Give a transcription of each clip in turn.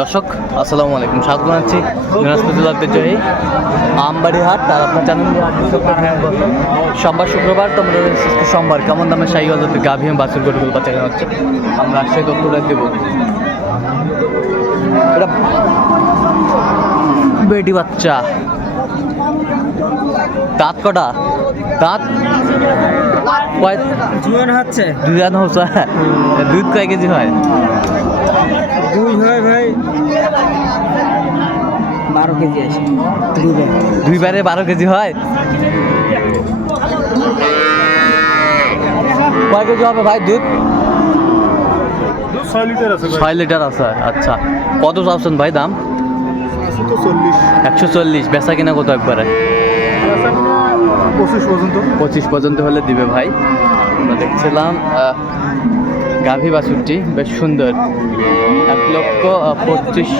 দর্শক আসসালামু আলাইকুম। স্বাগত জানাচ্ছি দিনাজপুর ঐতিহ্যবাহী আমবাড়ি হাট আর আপনার জানেন বসে। সোমবার শুক্রবার তোমাদের আজকে সোমবার। কেমন দামে শাহী হজরত গাভী এবং বাছুর গরুগুলো বাচ্চা কেনা হচ্ছে? আমরা সেই তথ্যটা দেবো। এটা বেটি বাচ্চা। দাঁত কটা? দাঁত কয় জুয়ান হচ্ছে। দুই দাঁত হচ্ছে। দুধ কয় কেজি হয়? দুই হয় ভাই। বারো কেজি আছে দুধে দুইবারে বারো কেজি হয়? কয় কেজি হবে ভাই দুধ? ছয় লিটার আছে ছয় লিটার আছে আচ্ছা। কত চাচ্ছেন ভাই দাম? একশো চল্লিশ। বেচা কিনা কত একবারে? পঁচিশ পর্যন্ত। পঁচিশ পর্যন্ত হলে দিবে ভাই। আমরা দেখছিলাম গাভী বাছুরটি বেশ সুন্দর। এক লক্ষ পঁচিশ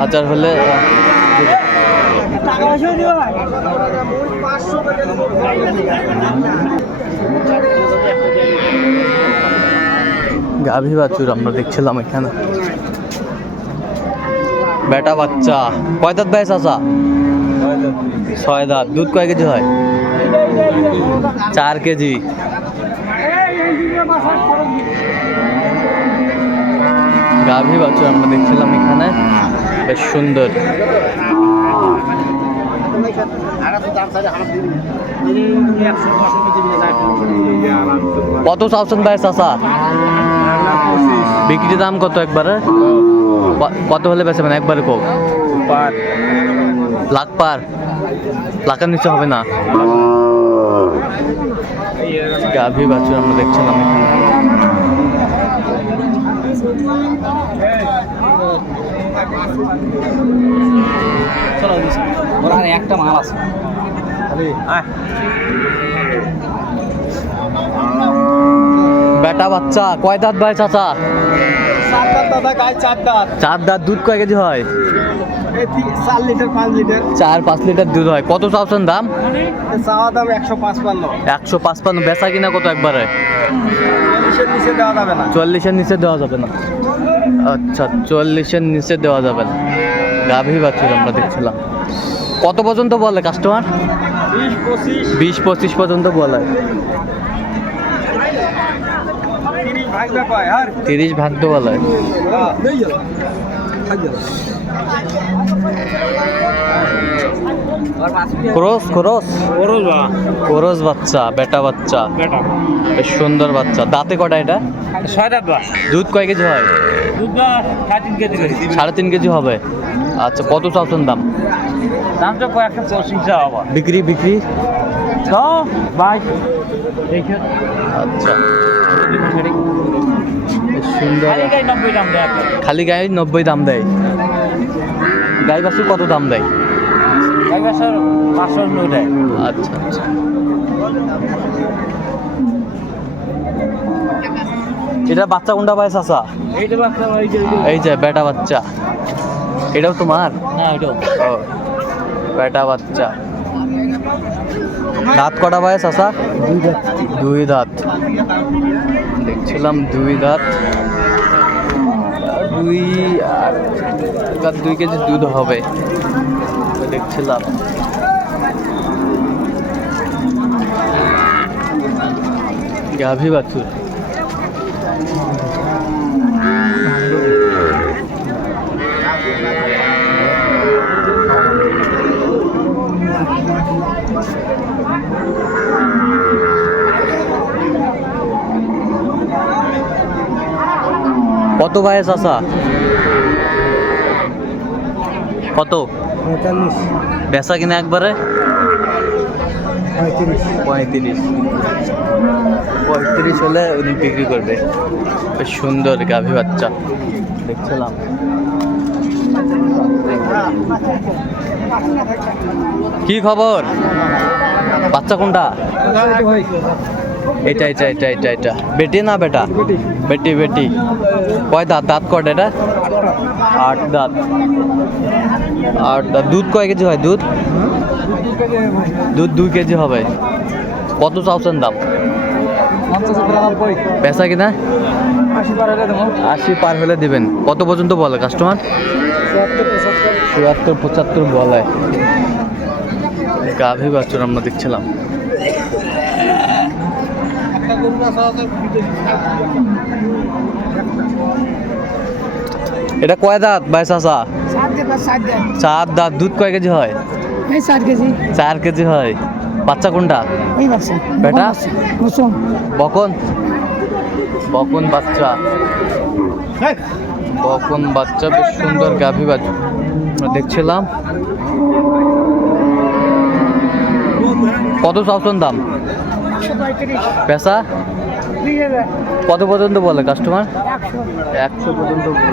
হাজার হলে গাভী বাছুর আমরা দেখছিলাম এখানে। বেটা বাচ্চা। কয় দাঁত ভাই চাচা? ছয় দাঁত। দুধ কয় কেজি হয়? চার কেজি। গাভী বাছুর আমরা দেখছিলাম এখানে। বেশ সুন্দর। কত চাচ্ছেন ভাই চাচা? বিক্রি দাম কত একবারে? কত হলে বেচে মানে একবারে কো। পার লাখ পার। লাখের নিচে হবে না। গাভী বাছুর আমরা দেখছিলাম এখানে। ওর আর একটা মাল আছে। বেটা বাচ্চা কয় দাঁত ভাই চাচা? চার দাঁত দুধ কয় কেজি হয়? চার পাঁচ লিটার। দুধ হয়। কত চাচ্ছেন দাম? চাওয়া দাম একশো পাঁচপান্ন। একশো পাঁচপান্ন। বেচা কিনা কত একবারে? চল্লিশের নিচে দেওয়া যাবে না। আচ্ছা চল্লিশের নিচে দেওয়া যাবে না। গাভী বাছুর আমরা দেখছিলাম। কত পর্যন্ত বলে কাস্টমার বিশ পঁচিশ পর্যন্ত বলে। তিরিশ ভাগ্য বলে। Cross cross. ক্রস বাচ্চা বেটা বাচ্চা। বেশ সুন্দর বাচ্চা। দাঁতে কটা এটা? ছয় দাঁত দুধ কয় কেজি হয়? সাড়ে তিন কেজি হবে। আচ্ছা কত চাচ্ছেন দাম? দামটা একশো পঁচিশ হবা। বিক্রি বিক্রি? ভাই আচ্ছা। সুন্দর। দাম খালি গায়ে নব্বই দাম দেয়। গাই বাছুর কত দাম দেয়? এক বছর পাঁচশো দেয়। আচ্ছা আচ্ছা। এটা বাচ্চা কোনটা পায় চাচা? এই যে বেটা বাচ্চা। এটাও তোমার? বেটা বাচ্চা। দাঁত কটা পায় চাচা? দুই দাঁত। দেখছিলাম দুই দাঁত। দুই আর দুই কেজি দুধ হবে। দেখছিলাম। গাভী বাছুর। কত ভাই চাচা? কত? পঁয়তাল্লিশ। বেচা কিনা একবারে? পঁয়ত্রিশ। পঁয়ত্রিশ হলে উনি বিক্রি করবে। বেশ সুন্দর গাভী বাচ্চা। দেখছিলাম। কি খবর? বাচ্চা কোনটা? এটা এটা এটা এটা এটা। বেটি না বেটা? বেটি বেটি। কয় দাঁত? দাঁত কট এটা? আট দাঁত। আট দাঁত। দুধ কয় কেজি হয়? দুধ? দুধ দুই কেজি হবে। কত চাওছেন দাম? পেশা কিনা? আশি পার হলে দিবেন। কত পর্যন্ত বলে কাস্টমার? চুয়াত্তর পঁচাত্তর বলে। গাভী বাচ্চুর আমরা দেখছিলাম। এটা কয় দাঁত ভাই চাচা? দেবা চার দাঁত। দুধ কয় কেজি হয়? এই সাত কেজি। চার কেজি হয়। বাচ্চা কোনটা? এই বাচ্চা। বেটা? মুসুম বকন। বকন? বাচ্চা। বকন বাচ্চা বেশ সুন্দর গাভী বাচ্চা। আমরা দেখছিলাম। কত চাওছেন দাম? পেশা? কত পর্যন্ত বলে কাস্টমার একশো। একশো পর্যন্ত বলে।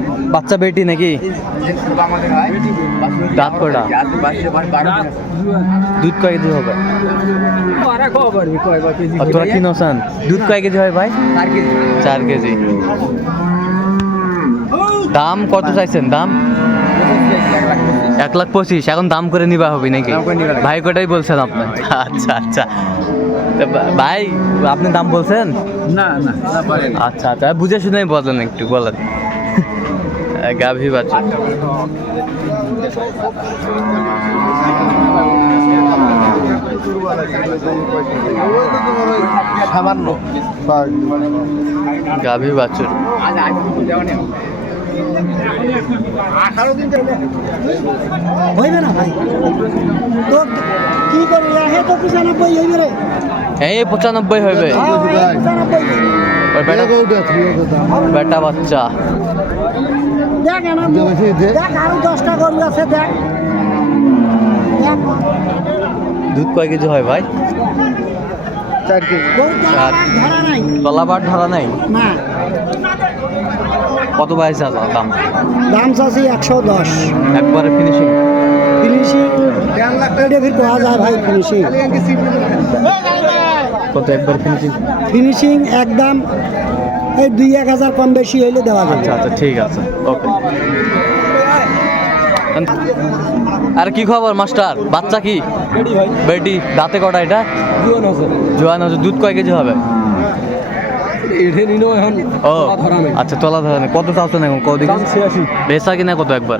বাচ্চা বেটি নাকি? দাঁত কটা দুধ কয় কেজি হবে? তোরা কি নসান? দুধ কয় কেজি হয় ভাই? চার কেজি। দাম কত চাইছেন? দাম? এক লাখ পঁচিশ। এখন দাম করে নিবা হবে নাকি? ভাই কটাই বলছেন আপনি? আচ্ছা আচ্ছা। ভাই আপনি দাম বলছেন? না না আচ্ছা আচ্ছা। বুঝে শুনে বলেন একটু বলেন। গাভী বাচ্চা। সামান্য। গাভী বাছুর হইবে না ভাই? তো কি করবি হে তো পঁচানব্বই হইবে রে। পঁচানব্বই হ্যাঁ, বেটা বেটা বাচ্চা। দেখ দেখ আরও দশটা গরু আছে দেখ। দুধ কয় কেজি হয় ভাই? চার কেজি। আবার ধরা নাই। তলাবার ধরা নাই? না। কত পাইছে দাম? দাম চাচ্ছি একশো দশ। একবারে ফিনিশিং ফিনিশিং পাওয়া যায় ভাই ফিনিশিং কত একবার ফিনিশিং ফিনিশিং একদম এই দুই এক হাজার কম বেশি হইলে দেওয়া যাবে। আচ্ছা আচ্ছা ঠিক আছে। ওকে আর কি খবর মাস্টার? বাচ্চা কি? বেটি দাঁতে কটা এটা? জোয়ান হচ্ছে দুধ কয় কেজি হবে? এঠে নিল এখন ও আচ্ছা তলা ধরা নেই। কত চাচ্ছেন এখন? ছিয়াশি বেচা কিনা কত একবার?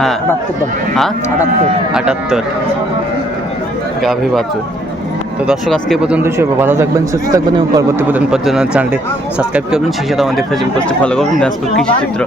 হ্যাঁ। হ্যাঁ? আটাত্তর। আটাত্তর। গাভী বাছুর। তো দর্শক, আজকে পর্যন্ত সবাই ভালো থাকবেন, সুস্থ থাকবেন এবং পরবর্তী পর্যন্ত চ্যানেলটি সাবস্ক্রাইব করবেন। সেই সাথে আমাদের ফেসবুক পোস্টে ফলো করবেন ডান্সপুর কৃষি চিত্র